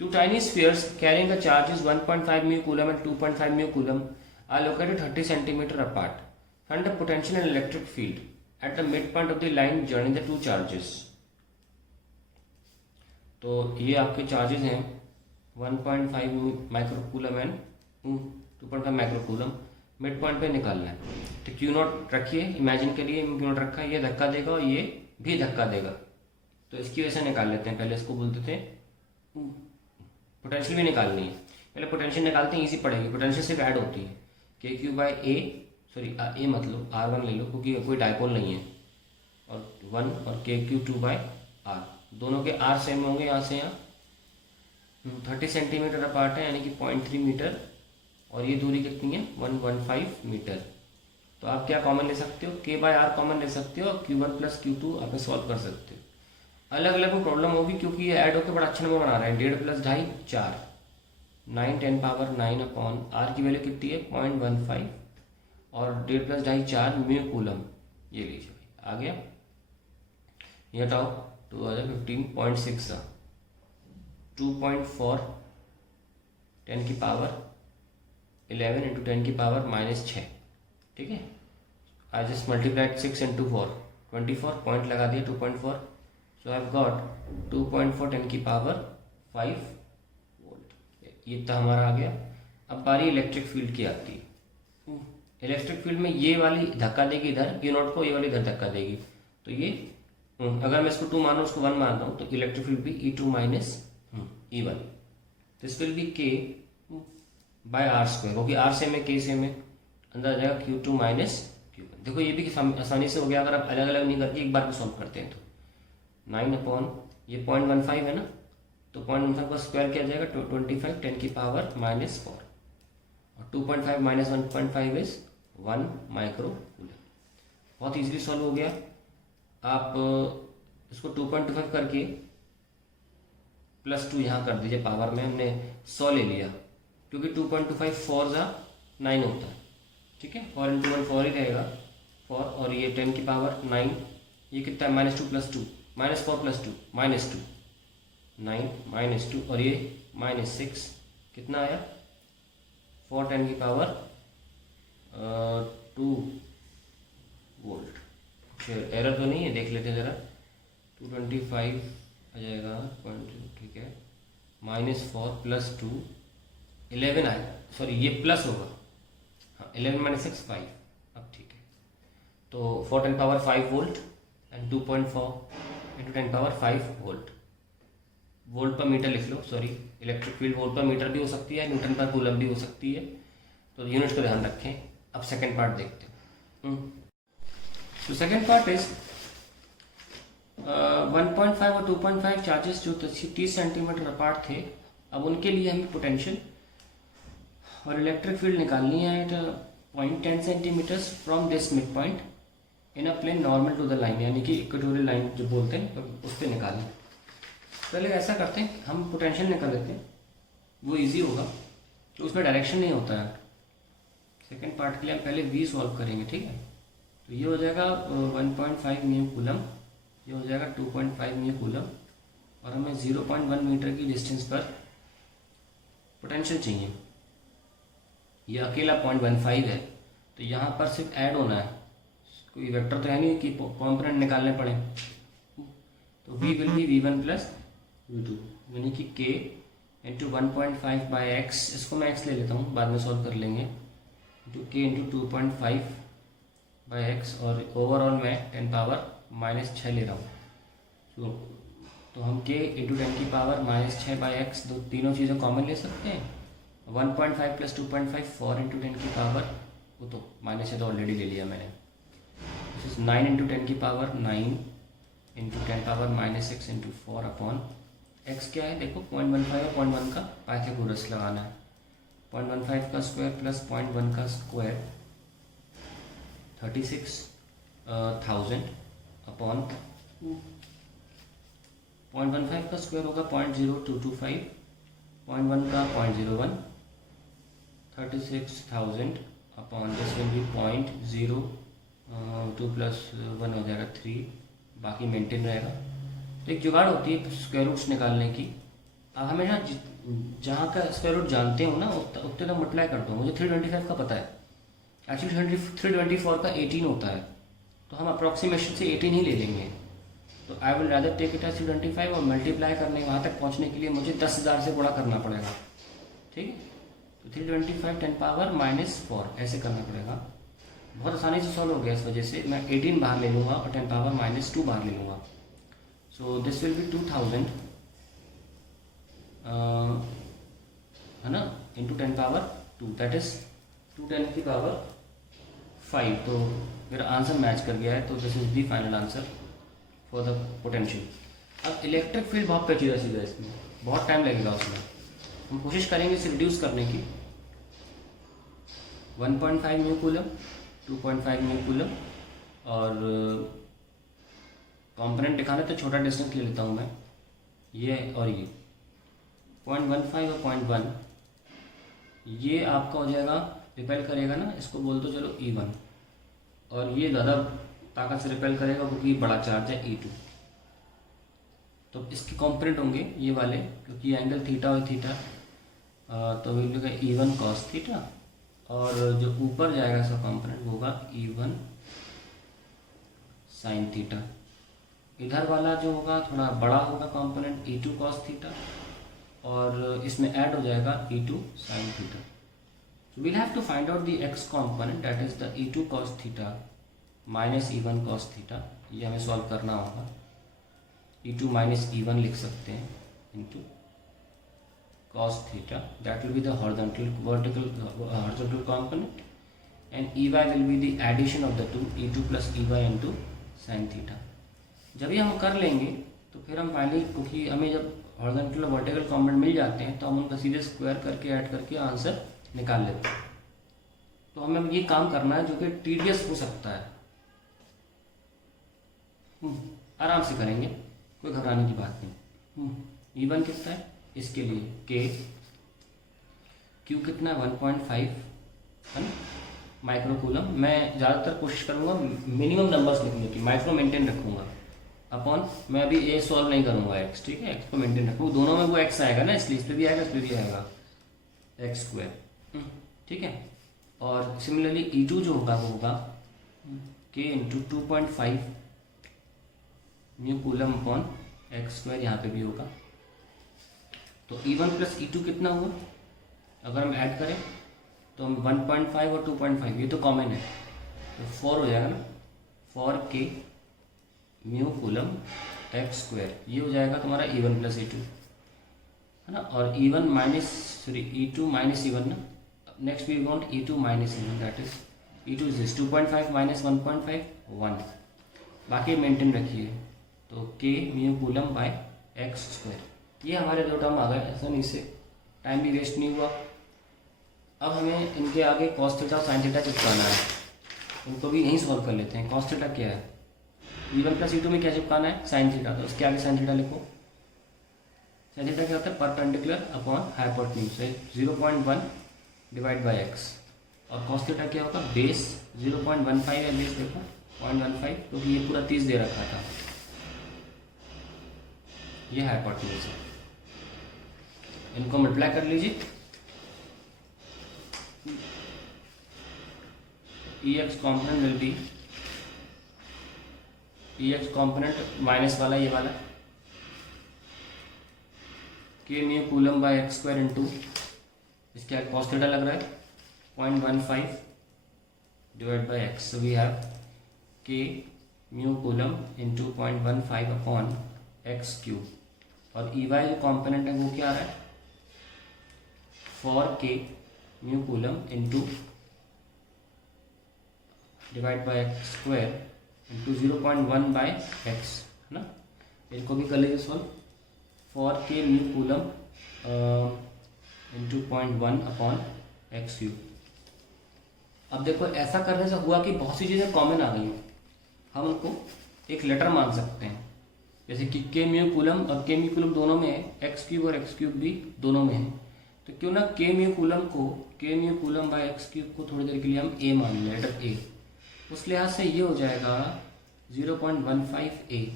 Two tiny spheres carrying a charges 1.5 mu coulomb and 2.5 mu coulomb are located 30 centimeter apart. Find the potential and electric field at the midpoint of the line joining the two charges. तो ये आपके charges हैं 1.5 micro coulomb and 2.5 micro coulomb. Mid point पे निकालना है. तो Q not रखिए, imagine करिए क्यू नॉट रखा है, ये धक्का देगा और ये भी धक्का देगा. तो इसकी वजह से निकाल लेते हैं. पहले इसको बोलते थे पोटेंशियल भी निकालनी है. पहले पोटेंशियल निकालते हैं, इजी पड़ेगी. पोटेंशियल सिर्फ ऐड होती है के क्यू बाई ए, सॉरी ए मत लो, R1 ले लो क्योंकि कोई डायपोल नहीं है, और 1 और के क्यू 2 बाई आर. दोनों के आर सेम होंगे. यहाँ से यहाँ 30 सेंटीमीटर अपार्ट है, यानी कि 0.3 मीटर, और ये दूरी कितनी है 115 मीटर. तो आप क्या कॉमन ले सकते हो, के बाय आर कॉमन ले सकते हो, और Q1 प्लस Q2 आप सॉल्व कर सकते हो. अलग अलग में प्रॉब्लम होगी क्योंकि ये ऐड होकर बड़ा अच्छा नंबर बना रहा है. 1.5 प्लस 2.5 4, 9 10 पावर 9 अपॉन आर की वैल्यू कितनी है 0.15, और 1.5 प्लस 2.5 4 म्यू कूलम. ये लीजिए आ गया. ये हटाओ 2015.6 2.4 10 की पावर 11 इंटू 10 की पावर -6. ठीक है. I just multiplied 6 into 4 24, point लगा दिया 2.4. सो आई हैव गॉट 2.4 10 की पावर 5 वोल्ट. ये तो हमारा आ गया. अब बारी इलेक्ट्रिक फील्ड की आती है. इलेक्ट्रिक फील्ड में ये वाली धक्का देगी इधर यू नॉट को, ये वाली इधर धक्का देगी. तो ये अगर मैं इसको 2 मानूँ उसको 1 मानता हूँ, तो इलेक्ट्रिक फील्ड भी E2 minus E1. This will be K by R square, क्योंकि R सेम है K सेम है. अंदर आ जाएगा Q2 माइनस Q1. देखो ये भी आसानी से हो गया. अगर आप अलग अलग नहीं करके एक बार में सॉल्व करते हैं तो 9 अपॉन ये 0.15 है ना, तो 0.15 का स्क्वायर क्या जाएगा 25 10 की पावर -4, और 2.5 माइनस 1.5 इज 1 माइक्रो कूलम. बहुत इजीली सॉल्व हो गया. आप इसको 2.25 करके +2 यहाँ कर दीजिए पावर में. हमने 100 ले लिया क्योंकि 2.25 4 जा 9 होता है. ठीक है. 4 इंटू 1 4 ही रहेगा 4, और ये 10 की पावर 9, ये कितना है -2 + 2 -4 + 2 -2 9 -2, और ये -6 कितना आया 4 10 की पावर 2 वोल्ट. एरर तो नहीं है, देख लेते हैं ज़रा. 225 आ जाएगा 0.2. ठीक है. -4 + 2 11 आएगा. सॉरी ये प्लस होगा. हाँ 11 - 6 5. अब ठीक है. तो 4 10 power 5 volt and 2.4 into 10 power 5 volt. Volt पर मीटर लिख लो. सॉरी इलेक्ट्रिक फील्ड वोल्ट पर मीटर भी हो सकती है, न्यूटन पर कूलम भी हो सकती है. तो यूनिट्स को ध्यान रखें. अब सेकेंड पार्ट देखते हैं. तो सेकेंड पार्ट इज 1.5 और 2.5 चार्जेस जो 30 सेंटीमीटर अपार्ट थे, अब उनके लिए हमें पोटेंशियल और इलेक्ट्रिक फील्ड निकालनी है at 0.10 centimetres from this mid point in a plane normal to the line, यानी कि इक्वेटोरियल लाइन जो बोलते हैं, तो उस पर निकालें. पहले ऐसा करते हैं, हम पोटेंशियल निकाल लेते हैं, वो इजी होगा. तो उसमें डायरेक्शन नहीं होता है. सेकेंड पार्ट के लिए हम पहले V सॉल्व करेंगे. ठीक है. तो ये हो जाएगा 1.5 म्यू कूलम, ये हो जाएगा 2.5 म्यू कूलम, और हमें 0.1 मीटर की डिस्टेंस पर पोटेंशियल चाहिए. ये अकेला 0.15 है, तो यहाँ पर सिर्फ ऐड होना है. कोई वेक्टर तो है नहीं कि कॉम्पोनेंट निकालने पड़े. तो V will be V1 plus V2, यानी कि K इंटू 1.5 बाई एक्स. इसको मैं x ले लेता हूँ, बाद में सॉल्व कर लेंगे. Into K into 2.5 by x, और ओवरऑल मैं 10 पावर -6 ले रहा हूँ. तो हम K इंटू 10 की पावर -6 बाई एक्स, तीनों चीज़ें कॉमन ले सकते हैं. 1.5 प्लस 2.5 4 इंटू 10 की पावर, वो तो -6 तो ऑलरेडी ले लिया मैंने. 9 इंटू 10 की power 9 into 10 power -6 into 4 upon x क्या है देखो 0.15 और 0.1 का पाइथागोरस लगाना है. 0.15 का स्क्वायर प्लस 0.1 का स्क्वायर 36,000 अपॉन 0.15 का स्क्वायर होगा 0.0225, 0.1 का 0.01, 36,000 upon this will B 0.02 plus 1 हो जाएगा 3, बाकी मेंटेन रहेगा. तो एक जुगाड़ होती है स्क्वायर रूट्स निकालने की. हमेशा जहाँ का स्क्वायर रूट जानते हो ना उतने तक मल्टीप्लाई करता हूँ। मुझे 325 का पता है, एक्चुअली 324 का 18 होता है, तो हम अप्रॉक्सीमेशन से 18 ही ले लेंगे। तो I will rather take it as 325 और मल्टीप्लाई करने वहाँ तक पहुँचने के लिए मुझे 10,000 से गुणा करना पड़ेगा, ठीक है। तो 325 10⁻⁻4 ऐसे करना पड़ेगा। बहुत आसानी से सॉल्व हो गया, इस वजह से मैं 18 बाहर ले लूँगा और 10⁻⁻2 बाहर ले लूँगा। सो दिस विल बी 2000 है ना, इंटू 10⁻2, दैट इज 2 10⁻5। तो मेरा आंसर मैच कर गया है, तो this is the final answer for the potential. अब इलेक्ट्रिक फील्ड बहुत पेचीदा चीज़ है, इसमें बहुत टाइम लगेगा उसमें। हम कोशिश करेंगे इसे रिड्यूस करने की। 1.5 म्यू कूलम, 2.5 म्यू कूलम, और कंपोनेंट दिखाना तो छोटा डिस्टेंस ले लेता हूँ मैं, ये और ये 0.15 और 0.1, ये आपका हो जाएगा, रिपेल करेगा ना, इसको बोल दो चलो E1, और ये ज़्यादा ताकत से रिपेल करेगा क्योंकि बड़ा चार्ज है E2। तो इसके कंपोनेंट होंगे ये वाले, क्योंकि एंगल थीटा और थीटा, तो वही होगा E1 cos थीटा, और जो ऊपर जाएगा इसका कंपोनेंट होगा E1 sin थीटा। इधर वाला जो होगा थोड़ा बड़ा होगा कंपोनेंट E2 cos थीटा, और इसमें ऐड हो जाएगा E2 sin theta. So we'll have to find out the x component, that is the E2 cos theta minus E1 cos theta। ये हमें सॉल्व करना होगा। E2 minus E1 लिख सकते हैं into cos theta, that will be the horizontal component, and Ey will be the addition of the two, E2 plus Ey into sin theta। जब ये हम कर लेंगे तो फिर हम फाइनली, क्योंकि हमें जब हॉरिजॉन्टल और वर्टिकल कॉम्पोनेंट मिल जाते हैं तो हम उनका सीधे स्क्वायर करके ऐड करके आंसर निकाल लेते हैं। तो हमें ये काम करना है जो कि टीडियस हो सकता है, आराम से करेंगे, कोई घबराने की बात नहीं। E1 कितना है इसके लिए, K, Q कितना है 1.5 है ना माइक्रोकूलम। मैं ज़्यादातर कोशिश करूँगा मिनिमम नंबर्स लिखने की, माइक्रो मेंटेन रखूँगा अपॉन, मैं अभी ए सॉल्व नहीं करूँगा x, ठीक है, x को मेंटेन रखूँगा, दोनों में वो x आएगा ना, इसलिए इस पर भी आएगा, इस पर भी आएगा x², ठीक है। और सिमिलरली E2 जो होगा वो होगा K into 2.5 mu coulomb upon x², यहाँ पे भी होगा। तो E1 प्लस E2 कितना हुआ, अगर हम ऐड करें तो हम 1.5 और 2.5, ये तो कॉमन है, तो 4 हो जाएगा ना, 4K म्यू कूलम x², ये हो जाएगा तुम्हारा E1 प्लस E2 है ना, और E2 माइनस E1 ना। Next we want E2 minus E1, that is E2 is 2.5 minus 1.5 1, बाकी मेंटेन रखिए। तो K mu coulomb by x², ये हमारे दो टर्म आ गए आसानी से, टाइम भी वेस्ट नहीं हुआ। अब हमें इनके आगे cos थीटा sin थीटा चिपकाना है, उनको भी यहीं सॉल्व कर लेते हैं। cos थीटा क्या है, E1 प्लस E2 में क्या चिपकाना है sin थीटा, तो उसके आगे sin थीटा लिखो। sin थीटा क्या होता है, perpendicular upon hypotenuse, 0.1 divide by x, और cos थीटा क्या होगा, बेस 0.15 है, बेस देखो 0.15, क्योंकि ये पूरा 30 दे रखा था, ये हाइपोटेन्यूज है। इनको मल्टीप्लाई कर लीजिए, EX component will be, EX component minus वाला ये वाला, K mu coulomb by x² into, इसके आगे cos थीटा लग रहा है 0.15 divide by x, so we have K mu coulomb into 0.15 upon x³ और EY जो कॉम्पोनेंट है वो क्या आ रहा है 4K mu coulomb into divide by x² into 0.1 by x है ना। इनको भी कर लीजिए solve, 4K mu coulomb into 0.1 upon x³। अब देखो ऐसा करने से हुआ कि बहुत सी चीज़ें कॉमन आ गई हैं, हम उनको एक लेटर मान सकते हैं, जैसे कि K म्यू कूलम और K म्यू कूलम दोनों में है, x³ और x³ भी दोनों में है, तो क्यों ना K म्यू कूलम को K mu coulomb by x³ को थोड़ी देर के लिए हम A मान लें, लेटर A। उस लिहाज से ये हो जाएगा 0.15 A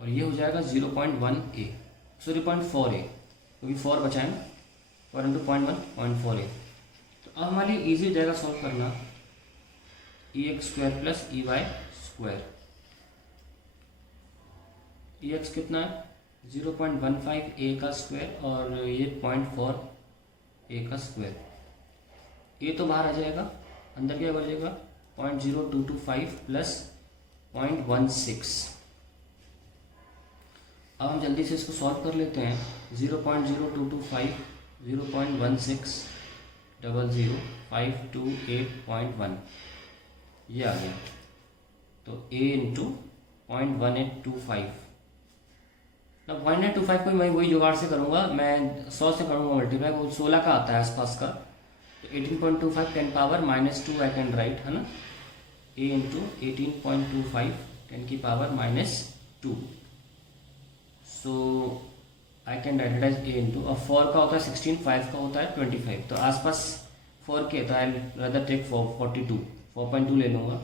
और ये हो जाएगा 0.1 A। 0.4a, क्योंकि 4 बचा है ना, 4 इंटू 0.1 0.4a। तो अब हमारे लिए ईजी जाएगा सॉल्व करना, EX square plus EY square. EX कितना है 0.15a का स्क्वायर और ये 0.4a का स्क्वायर। ए तो बाहर आ जाएगा, अंदर क्या बचेगा 0.0225 प्लस 0.16। अब हम जल्दी से इसको सॉल्व कर लेते हैं। 0.0225 0.16 005281 ये आ गया। तो a इंटू 0.1825, 0.825 को मैं वही जुगाड़ से करूँगा, मैं 100 से करूँगा मल्टीप्लाई, वो 16 का आता है आसपास का। तो 18.25 10 पावर -2 आई कैन राइट, है ना, a इंटू 18.25 10 की power -2। So I can write it as a into, और 4 का होता है 16, 5 का होता है 25, तो आसपास 4 के, तो आई रादर टेक 42, 4.2 ले लूँगा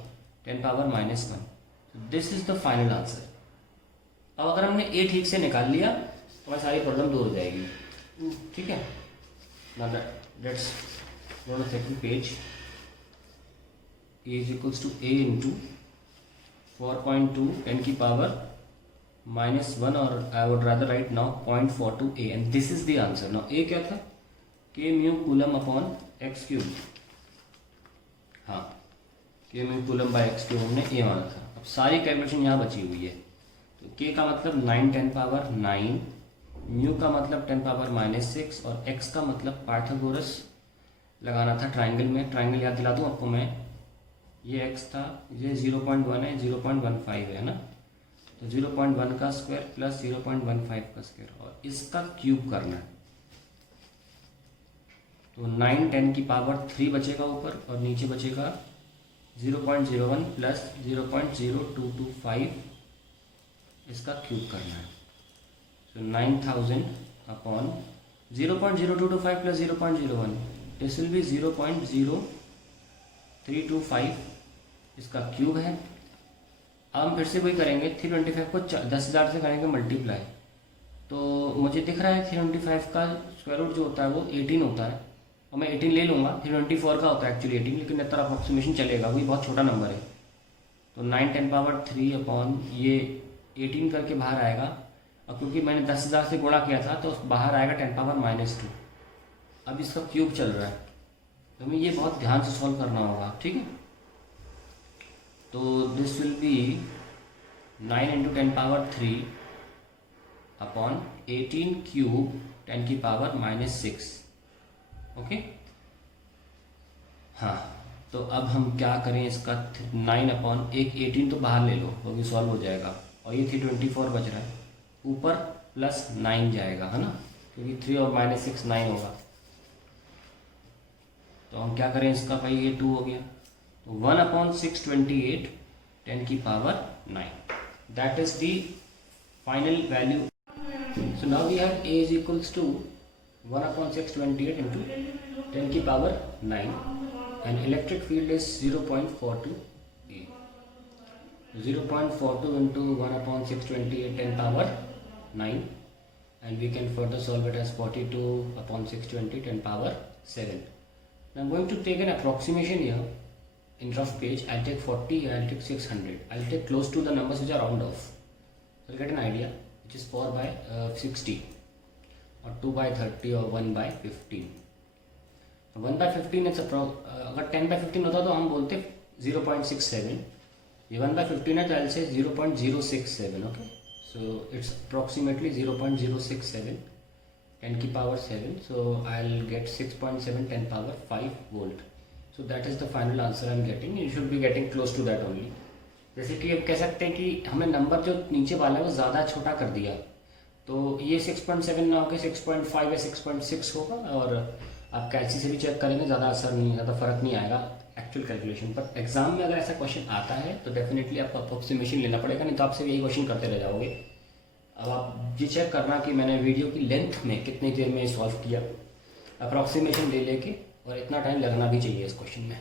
10 power -1। This is the final answer. अब अगर हमने a ठीक से निकाल लिया तो हमारी सारी प्रॉब्लम दूर हो जाएगी, ठीक है। Now let's go on the second page. A is equals to a into 4.2 10 की पावर -1, और I would rather write now 0.42a, and this is the answer. Now a क्या था, k mu coulomb upon x cube, हाँ k mu coulomb by x cube हमने a माना था। अब सारी कैलकुलेशन यहाँ बची हुई है। तो k का मतलब 9 10 पावर 9, म्यू का मतलब 10 पावर -6, और x का मतलब पाइथागोरस लगाना था ट्राइंगल में। ट्राइंगल याद दिला दूँ आपको मैं, ये x था, ये 0.1 है, 0.15 है ना, तो 0.1 का स्क्वायर प्लस 0.15 का स्क्वायर, और इसका क्यूब करना है। तो 9 10 की पावर 3 बचेगा ऊपर, और नीचे बचेगा 0.01 प्लस 0.0225, इसका क्यूब करना है। तो 9000 upon 0.0225 plus 0.01, this will B 0.0325, इसका क्यूब है। अब हम फिर से वही करेंगे, 325 को 10,000 से करेंगे मल्टीप्लाई, तो मुझे दिख रहा है 325 का स्क्वायर रूट जो होता है वो 18 होता है, और मैं 18 ले लूँगा। 324 का होता है एक्चुअली 18, लेकिन इतना अप्रॉक्सीमेशन चलेगा, वही बहुत छोटा नंबर है। तो 9 10 पावर 3 अपॉन ये 18 करके बाहर आएगा, और क्योंकि मैंने 10,000 से गुणा किया था तो बाहर आएगा 10 पावर -2। अब इसका क्यूब चल रहा है, तो हमें ये बहुत ध्यान से सॉल्व करना होगा, ठीक है। तो this will B 9 into 10 power 3 upon 18 cube 10 की पावर -6, ओके। हाँ, तो अब हम क्या करें, इसका 9 अपॉन 18 तो बाहर ले लो, वो भी सॉल्व हो जाएगा, और ये 324 बच रहा है, ऊपर प्लस 9 जाएगा, है ना, क्योंकि 3 और -6 9 होगा। तो हम क्या करें इसका, भाई ये 2 हो गया, तो 1 अपॉन 628 10 की power 9, that is the final value. So now we have a is equals to 1 upon 628 into 10 की power 9, and electric field is 0.42a, 0.42 into 1 upon 628 10 power 9, and we can further solve it as 42 upon 620 10 power 7. Now I'm going to take an approximation here in rough page. I'll take 40 and I'll take 600. I'll take close to the numbers which are round off. So you'll get an idea, which is 4 by 60 or 2 by 30 or 1 by 15. So 1 by 15 it's अगर 10 by 15 होता तो हम बोलते 0.67. ये 1 by 15 है तो I'll say 0.067, okay. So it's approximately 0.067 10 की power 7, so I'll get 6.7 10 power 5 volt. So that is the final answer I'm getting. You should be getting close to that only. जैसे कि अब कह सकते हैं कि हमें नंबर जो नीचे वाला है वो ज़्यादा छोटा कर दिया, तो ये 6.7 ना होकर 6.5 या 6.6 होगा, और आप कैलसी से भी चेक करेंगे, ज़्यादा असर नहीं, ज़्यादा फर्क नहीं आएगा एक्चुअल कैलकुलेशन पर। एग्जाम में अगर ऐसा क्वेश्चन आता है तो डेफिनेटली आपको अप्रोक्सीमेशन लेना पड़ेगा, नहीं तो आपसे यही क्वेश्चन करते रह जाओगे। अब आप ये चेक करना कि मैंने वीडियो की लेंथ में कितनी देर में सॉल्व किया, अप्रॉक्सीमेशन ले लेके, और इतना टाइम लगना भी चाहिए इस क्वेश्चन में।